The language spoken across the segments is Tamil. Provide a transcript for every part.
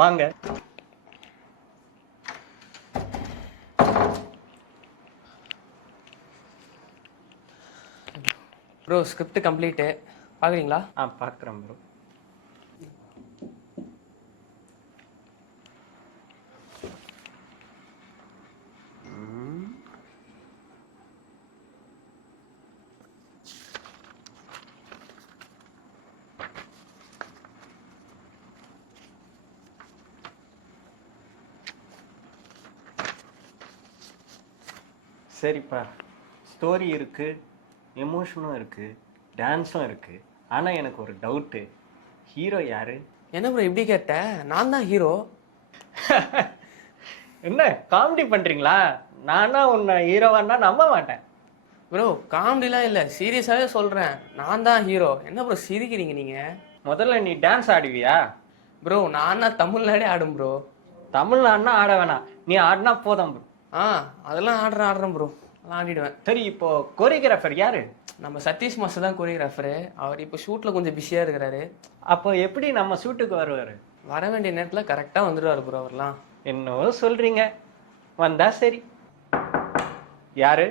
வாங்க. ப்ரோ ஸ்கிரிப்ட் கம்ப்ளீட்டு பார்க்குறீங்களா? பார்க்குறேன் ப்ரோ. சரிப்பா, ஸ்டோரி இருக்குது, எமோஷனும் இருக்குது, டான்ஸும் இருக்குது. ஆனால் எனக்கு ஒரு டவுட்டு, ஹீரோ யார்? என்ன ப்ரோ இப்படி கேட்ட? நான் தான் ஹீரோ. என்ன காமெடி பண்ணுறீங்களா? நானா உன்னை ஹீரோவானா நம்ப மாட்டேன். ப்ரோ காமெடிலாம் இல்லை, சீரியஸாகவே சொல்கிறேன். நான் தான் ஹீரோ. என்ன ப்ரோ சிரிக்கிறீங்க நீங்கள்? முதல்ல நீ டான்ஸ் ஆடுவியா? ப்ரோ நான் தமிழ்நாடே ஆடும் ப்ரோ. தமிழ்நாடுனா ஆட வேணாம், நீ ஆடினா போதும் ப்ரோ. அதெல்லாம் ஆடுறேன் ப்ரோ, அதெல்லாம் ஆடிடுவேன். சரி, இப்போ கோரியோகிராஃபர் யாரு? நம்ம சதீஷ் மாஸ்டர் தான் கோரியோகிராஃபரு. அவர் இப்போ ஷூட்டில் கொஞ்சம் பிஸியாக இருக்கிறாரு. அப்போ எப்படி நம்ம ஷூட்டுக்கு வருவார்? வர வேண்டிய நேரத்தில் கரெக்டாக வந்துடுவார் ப்ரோ அவர்லாம். என்னவோ சொல்கிறீங்க, வந்தா சரி. யாரு?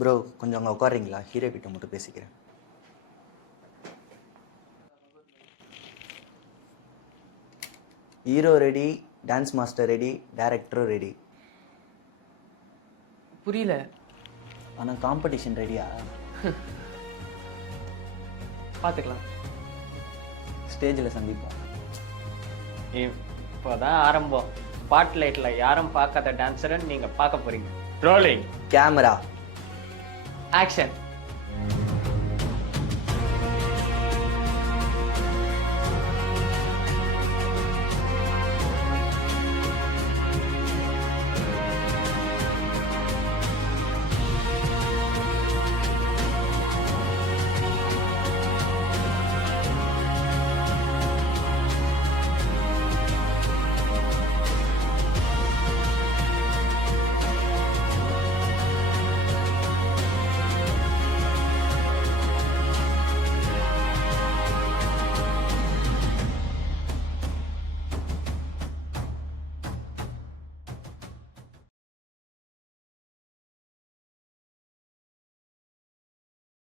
ப்ரோ கொஞ்சம் அங்கே உட்காருங்களா? ஹீரோ கிட்ட மட்டும் பேசிக்கிறேன். Hero ready, dance master ready, டைரக்டரும் ரெடி. புரியல. ஆனால் காம்படிஷன் ரெடியா? பார்த்துக்கலாம், ஸ்டேஜில் சந்திப்போம். இப்போதான் ஆரம்பம். ஸ்பாட் லைட்டில் யாரும் பார்க்காத டான்ஸரை நீங்கள் பார்க்க போகிறீங்க. Rolling camera action.